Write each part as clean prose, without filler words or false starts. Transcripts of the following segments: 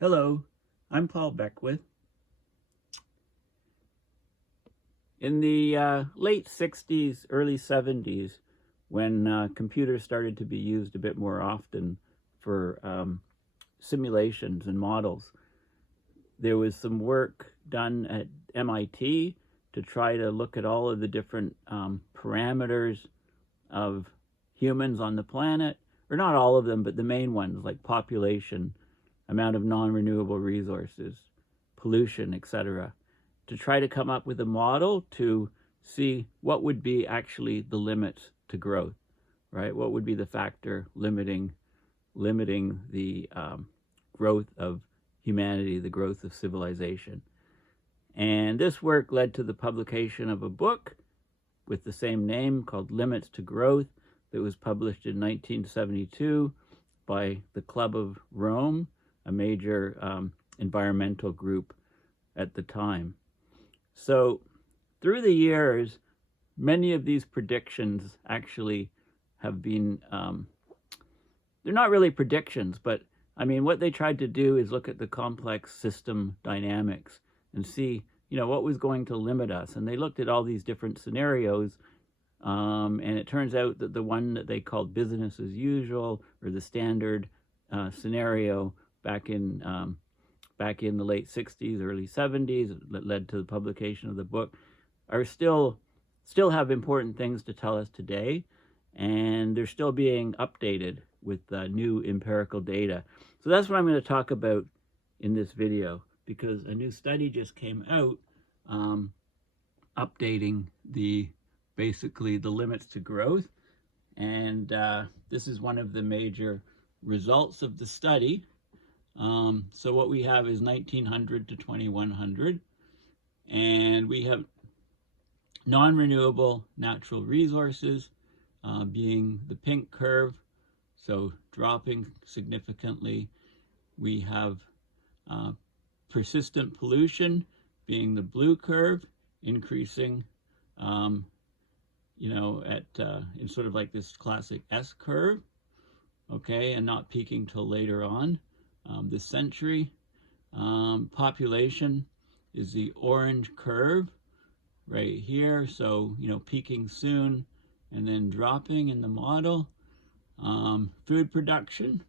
Hello, I'm Paul Beckwith. In the late 60s, early 70s, when computers started to be used a bit more often for simulations and models, there was some work done at MIT to try to look at all of the different parameters of humans on the planet, or not all of them, but the main ones like population, amount of non-renewable resources, pollution, etc., to try to come up with a model to see what would be actually the limits to growth, right? What would be the factor limiting the growth of humanity, the growth of civilization. And this work led to the publication of a book with the same name called Limits to Growth that was published in 1972 by the Club of Rome, a major environmental group at the time. So through the years, many of these predictions actually have been, they're not really predictions, but I mean, what they tried to do is look at the complex system dynamics and see, what was going to limit us. And they looked at all these different scenarios, and it turns out that the one that they called business as usual, or the standard scenario back in the late 60s, early 70s, that led to the publication of the book, are still have important things to tell us today, and they're still being updated with new empirical data. So that's what I'm going to talk about in this video, because a new study just came out updating basically the limits to growth, and this is one of the major results of the study. So what we have is 1900 to 2100, and we have non-renewable natural resources being the pink curve, so dropping significantly. We have persistent pollution being the blue curve, increasing in sort of like this classic S curve, okay, and not peaking till later on this century. Population is the orange curve right here, so peaking soon and then dropping in the model. Food production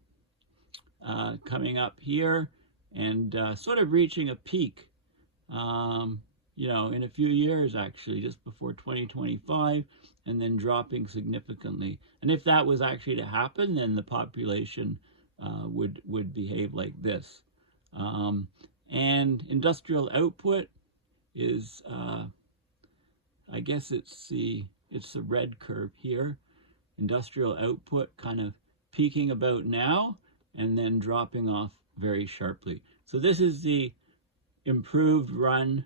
coming up here and sort of reaching a peak in a few years, actually just before 2025, and then dropping significantly. And if that was actually to happen, then the population would behave like this. And industrial output is I guess it's the red curve here. Industrial output kind of peaking about now and then dropping off very sharply. So this is the improved run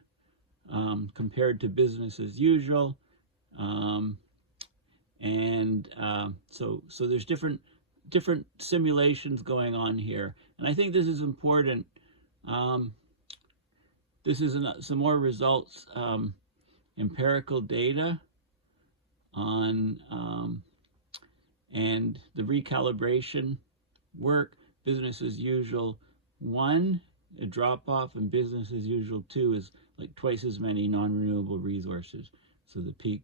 compared to business as usual. So there's different simulations going on here, and I think this is important. This is some more results, empirical data on and the recalibration work. Business as usual 1, a drop off, and business as usual 2 is like twice as many non-renewable resources. So the peak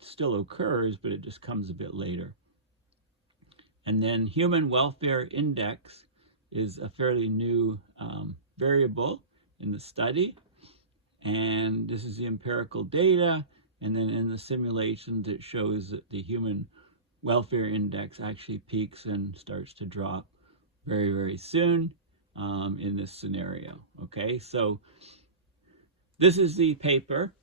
still occurs, but it just comes a bit later. And then human welfare index is a fairly new variable in the study. And this is the empirical data. And then in the simulations, it shows that the human welfare index actually peaks and starts to drop very, very soon in this scenario. Okay, so this is the paper,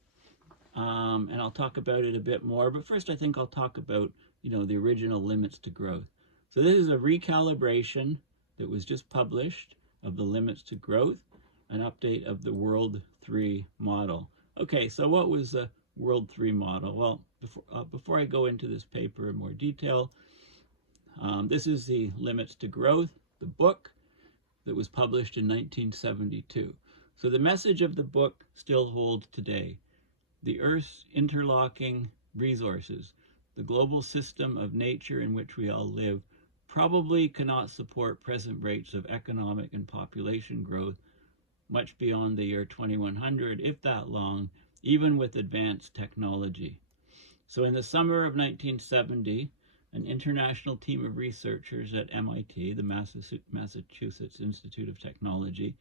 and I'll talk about it a bit more. But first, I think I'll talk about, the original limits to growth. So this is a recalibration that was just published of the limits to growth, an update of the World 3 model. Okay, so what was the World 3 model? Well, before I go into this paper in more detail, this is the Limits to Growth, the book that was published in 1972. So the message of the book still holds today. The Earth's interlocking resources, the global system of nature in which we all live, probably cannot support present rates of economic and population growth much beyond the year 2100, if that long, even with advanced technology. So in the summer of 1970, an international team of researchers at MIT, the Massachusetts Institute of Technology,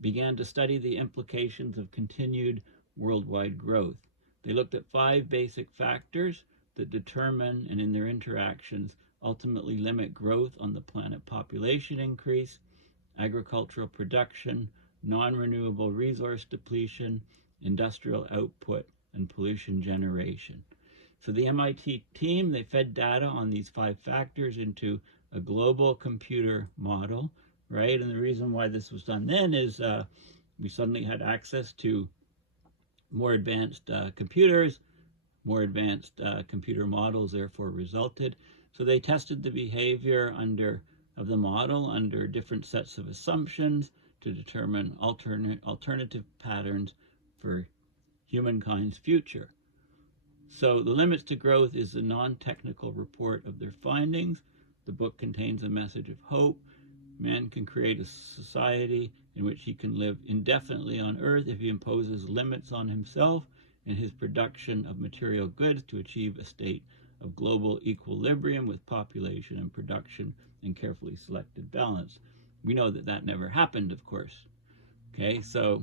began to study the implications of continued worldwide growth. They looked at 5 basic factors that determine and in their interactions ultimately limit growth on the planet: population increase, agricultural production, non-renewable resource depletion, industrial output, and pollution generation. So the MIT team, they fed data on these 5 factors into a global computer model, right? And the reason why this was done then is we suddenly had access to more advanced computers, more advanced computer models therefore resulted. So they tested the behavior of the model under different sets of assumptions to determine alternative patterns for humankind's future. So the limits to growth is a non-technical report of their findings. The book contains a message of hope. Man can create a society in which he can live indefinitely on Earth if he imposes limits on himself and his production of material goods to achieve a state of global equilibrium with population and production in carefully selected balance. We know that that never happened, of course. Okay, so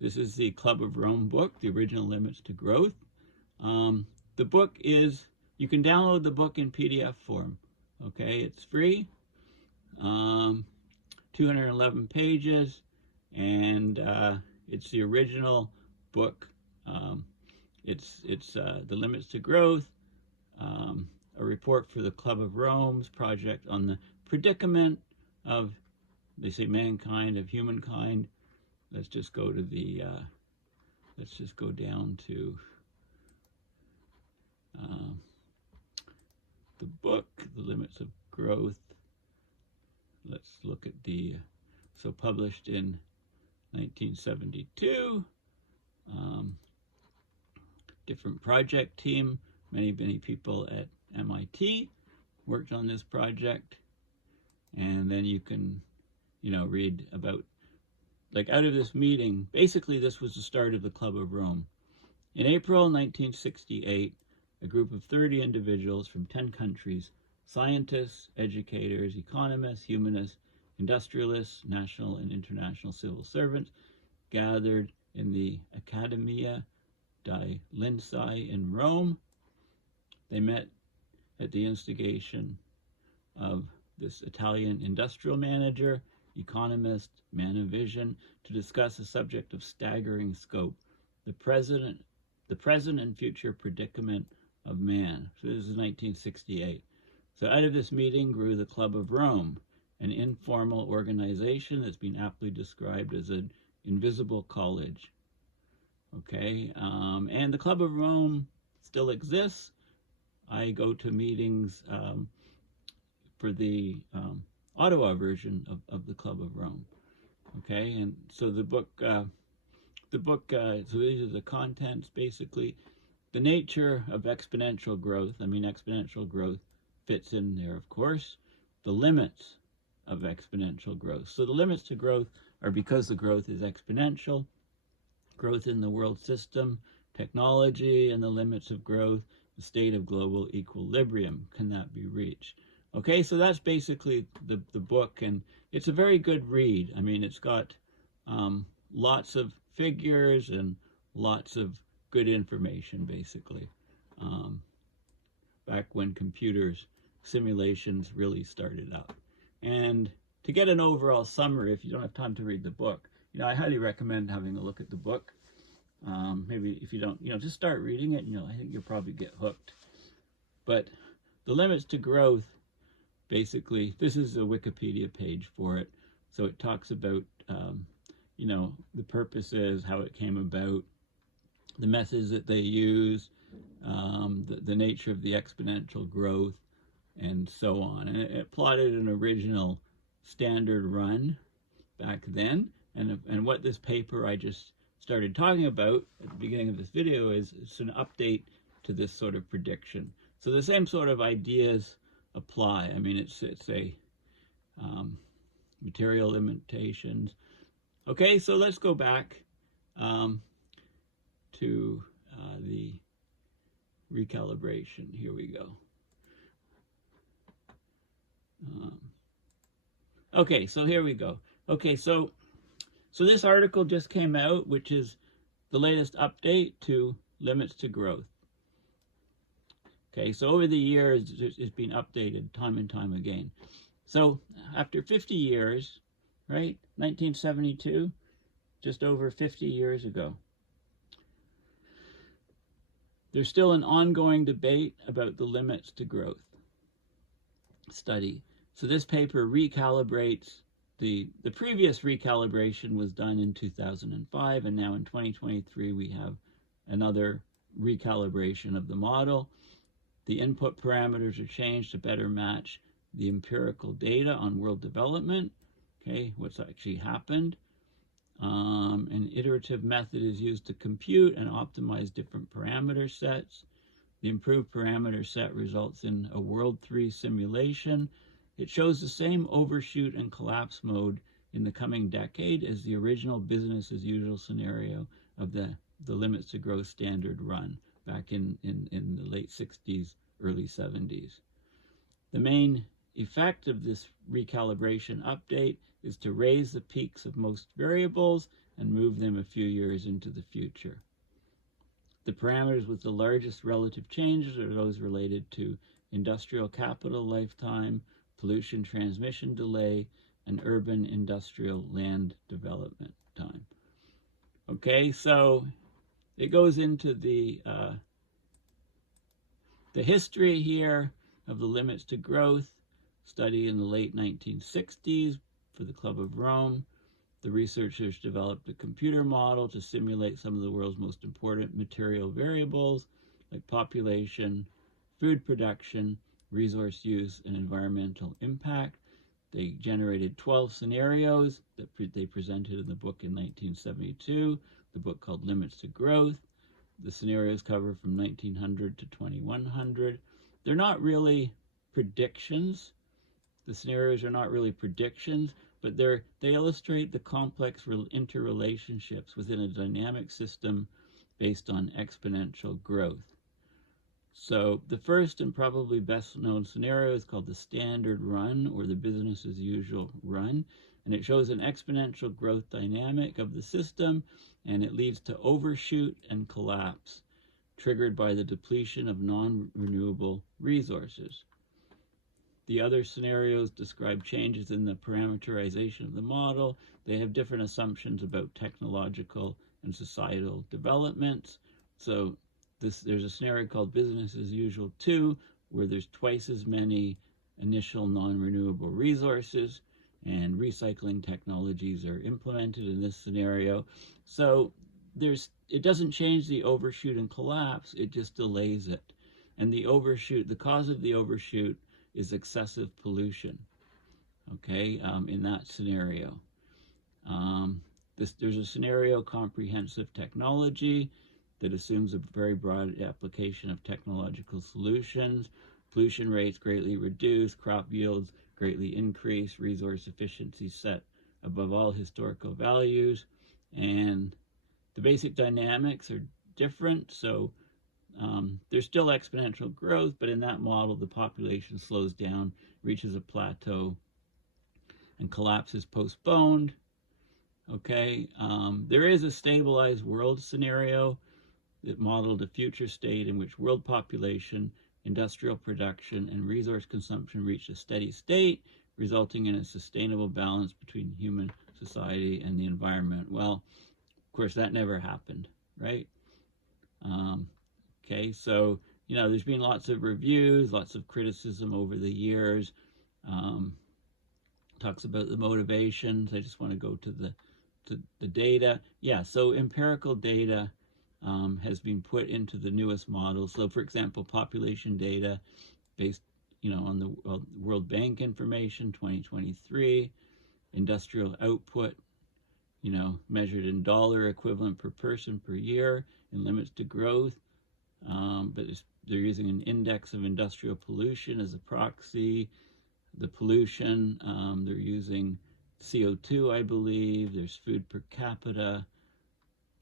this is the Club of Rome book, The Original Limits to Growth. The book is, you can download the book in PDF form. Okay, it's free. 211 pages, and it's the original book. It's The Limits to Growth, a report for the Club of Rome's project on the predicament of, they say, mankind, of humankind. Let's just go to the, let's just go down to the book, The Limits of Growth. Let's look at the, so published in 1972, different project team, many people at MIT worked on this project, and then you can, read about, like, out of this meeting, basically this was the start of the Club of Rome. In April 1968, a group of 30 individuals from 10 countries, scientists, educators, economists, humanists, industrialists, national and international civil servants, gathered in the Accademia dei Lincei in Rome. They met at the instigation of this Italian industrial manager, economist, man of vision, to discuss a subject of staggering scope, the present and future predicament of man. So this is 1968. So out of this meeting grew the Club of Rome, an informal organization that's been aptly described as an invisible college. Okay, and the Club of Rome still exists. I go to meetings for the Ottawa version of the Club of Rome. Okay, and so the book, so these are the contents, basically. The nature of exponential growth, exponential growth fits in there, of course. The limits of exponential growth. So the limits to growth are because the growth is exponential. Growth in the world system, technology, and the limits of growth, the state of global equilibrium, can that be reached? Okay, so that's basically the book, and it's a very good read. It's got lots of figures and lots of good information, basically, back when simulations really started up. And to get an overall summary, if you don't have time to read the book, I highly recommend having a look at the book. Maybe if you don't, just start reading it, I think you'll probably get hooked. But the limits to growth, basically, this is a Wikipedia page for it. So it talks about, the purposes, how it came about, the methods that they use, the nature of the exponential growth, and so on. And it plotted an original standard run back then. And what this paper I just started talking about at the beginning of this video is an update to this sort of prediction. So the same sort of ideas apply. I mean, it's a material limitations. Okay, so let's go back to the recalibration. Here we go. Okay, so here we go. Okay, so this article just came out, which is the latest update to limits to growth. Okay, so over the years, it's been updated time and time again. So after 50 years, right, 1972, just over 50 years ago, there's still an ongoing debate about the limits to growth study. So this paper recalibrates the previous recalibration was done in 2005, and now in 2023 we have another recalibration of the model. The input parameters are changed to better match the empirical data on world development, okay, what's actually happened. An iterative method is used to compute and optimize different parameter sets. The improved parameter set results in a World 3 simulation. It shows the same overshoot and collapse mode in the coming decade as the original business as usual scenario of the limits to growth standard run back in the late 60s, early 70s. The main effect of this recalibration update is to raise the peaks of most variables and move them a few years into the future. The parameters with the largest relative changes are those related to industrial capital lifetime, pollution transmission delay, and urban industrial land development time. Okay, so it goes into the history here of the limits to growth, study in the late 1960s for the Club of Rome. The researchers developed a computer model to simulate some of the world's most important material variables like population, food production, resource use, and environmental impact. They generated 12 scenarios that they presented in the book in 1972, the book called Limits to Growth. The scenarios cover from 1900 to 2100. They're not really predictions. The scenarios are not really predictions, but they illustrate the complex interrelationships within a dynamic system based on exponential growth. So the first and probably best known scenario is called the standard run, or the business as usual run, and it shows an exponential growth dynamic of the system, and it leads to overshoot and collapse triggered by the depletion of non-renewable resources. The other scenarios describe changes in the parameterization of the model. They have different assumptions about technological and societal developments. So there's a scenario called business as usual 2, where there's twice as many initial non-renewable resources, and recycling technologies are implemented in this scenario. So it doesn't change the overshoot and collapse, it just delays it. And the cause of the overshoot is excessive pollution, okay, in that scenario. There's a scenario, comprehensive technology, that assumes a very broad application of technological solutions. Pollution rates greatly reduce, crop yields greatly increase, resource efficiency set above all historical values, and the basic dynamics are different. So there's still exponential growth, but in that model, the population slows down, reaches a plateau, and collapse is postponed. Okay, there is a stabilized world scenario that modeled a future state in which world population, industrial production, and resource consumption reached a steady state, resulting in a sustainable balance between human society and the environment. Well, of course, that never happened, right? Okay, so, there's been lots of reviews, lots of criticism over the years. Talks about the motivations. I just want to go to the data. Yeah, so empirical data has been put into the newest model. So, for example, population data based, on the World Bank information, 2023, industrial output, measured in dollar equivalent per person per year, in limits to growth. But they're using an index of industrial pollution as a proxy. The pollution, they're using CO2, I believe. There's food per capita,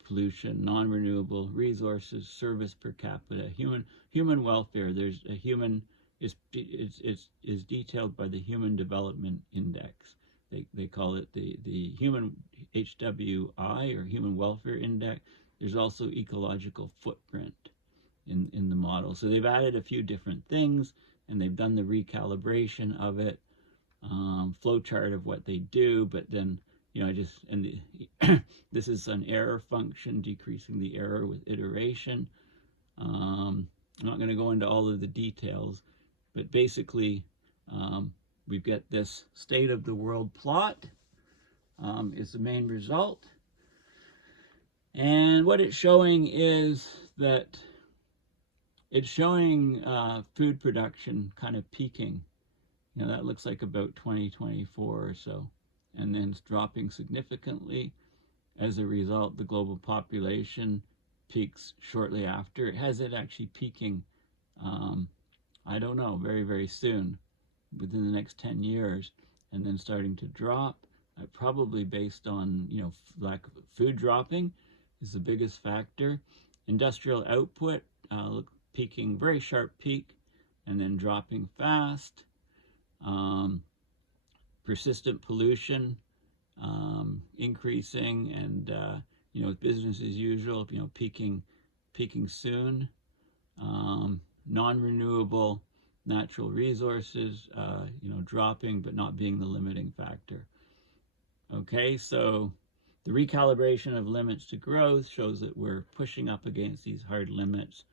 pollution, non-renewable resources, service per capita, human welfare. There's a human is detailed by the Human Development Index. They call it the Human HWI, or Human Welfare Index. There's also ecological footprint in the model. So they've added a few different things, and they've done the recalibration of it, flow chart of what they do. But then, this is an error function, decreasing the error with iteration. I'm not going to go into all of the details, but basically we've got this state of the world plot is the main result. And what it's showing is that it's showing food production kind of peaking. That looks like about 2024 or so, and then it's dropping significantly. As a result, the global population peaks shortly after. It has it actually peaking, I don't know, very, very soon, within the next 10 years, and then starting to drop, probably based on, lack of food dropping is the biggest factor. Industrial output, peaking, very sharp peak, and then dropping fast. Persistent pollution, increasing, and with business as usual, peaking soon. Non-renewable natural resources, dropping, but not being the limiting factor. Okay, so the recalibration of limits to growth shows that we're pushing up against these hard limits,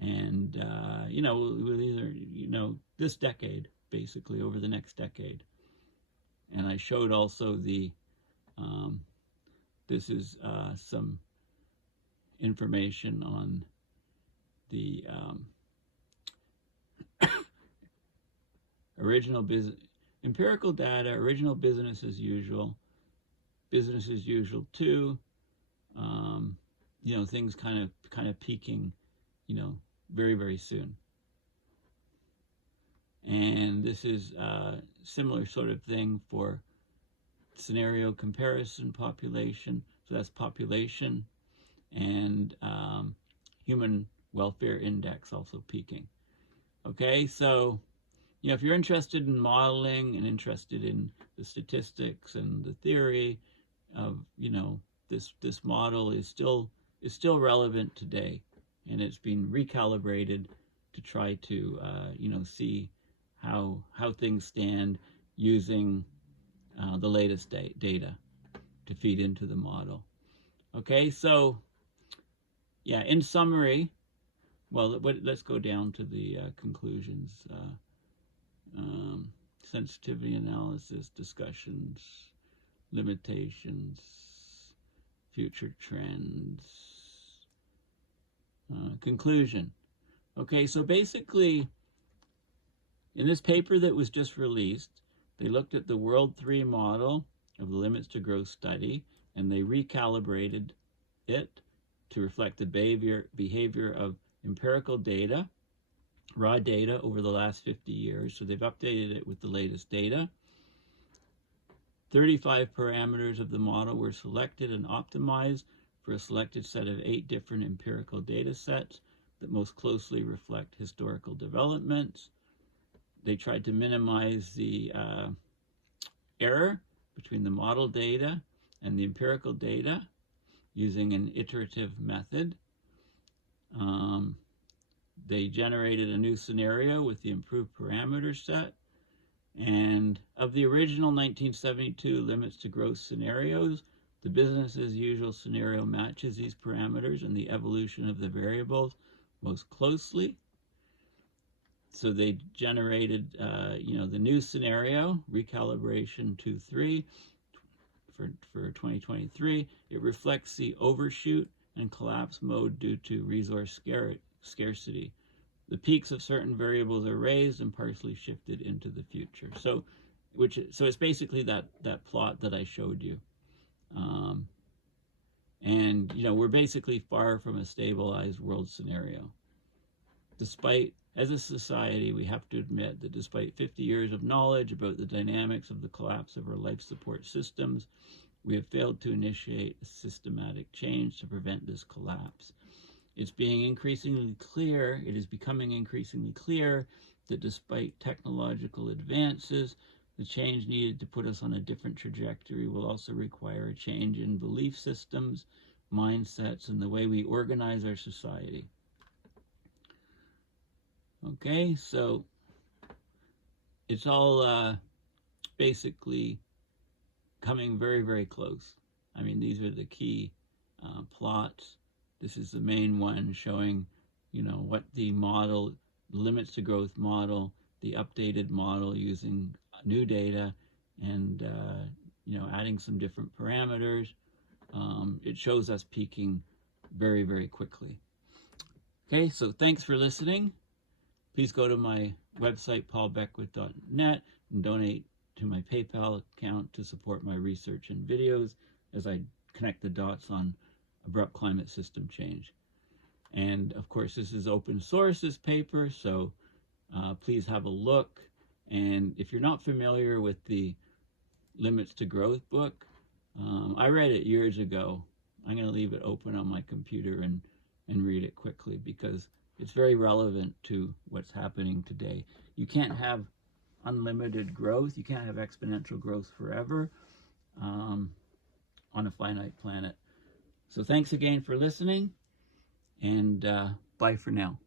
and we'll either, this decade, basically over the next decade. And I showed also the this is some information on the original business, empirical data, original business as usual 2, things kind of peaking, very, very soon. And this is a similar sort of thing for scenario comparison population. So that's population, and human welfare index also peaking. Okay, so if you're interested in modeling and interested in the statistics and the theory of this model is still relevant today, and it's been recalibrated to try to see how things stand using the latest data to feed into the model. Okay, so yeah, in summary, well, let's go down to the conclusions. Sensitivity analysis, discussions, limitations, future trends, conclusion. Okay, so basically, in this paper that was just released, they looked at the World 3 model of the limits to growth study, and they recalibrated it to reflect the behavior of empirical data, raw data over the last 50 years. So they've updated it with the latest data. 35 parameters of the model were selected and optimized for a selected set of 8 different empirical data sets that most closely reflect historical developments. They tried to minimize the error between the model data and the empirical data using an iterative method. They generated a new scenario with the improved parameter set. And of the original 1972 limits to growth scenarios, the business as usual scenario matches these parameters and the evolution of the variables most closely. So they generated, the new scenario, Recalibration 2.3 for 2023. It reflects the overshoot and collapse mode due to resource scarcity. The peaks of certain variables are raised and partially shifted into the future. So it's basically that plot that I showed you. And we're basically far from a stabilized world scenario. as a society, we have to admit that despite 50 years of knowledge about the dynamics of the collapse of our life support systems, we have failed to initiate a systematic change to prevent this collapse. It is becoming increasingly clear that despite technological advances, the change needed to put us on a different trajectory will also require a change in belief systems, mindsets, and the way we organize our society. Okay, so it's all basically coming very, very close. I mean, these are the key plots. This is the main one showing, what the model, limits to growth model, the updated model using new data, and, adding some different parameters. It shows us peaking very, very quickly. Okay, so thanks for listening. Please go to my website, paulbeckwith.net, and donate to my PayPal account to support my research and videos as I connect the dots on abrupt climate system change. And of course, this is open source, this paper, so please have a look. And if you're not familiar with the Limits to Growth book, I read it years ago. I'm going to leave it open on my computer and read it quickly because it's very relevant to what's happening today. You can't have unlimited growth. You can't have exponential growth forever on a finite planet. So thanks again for listening, and bye for now.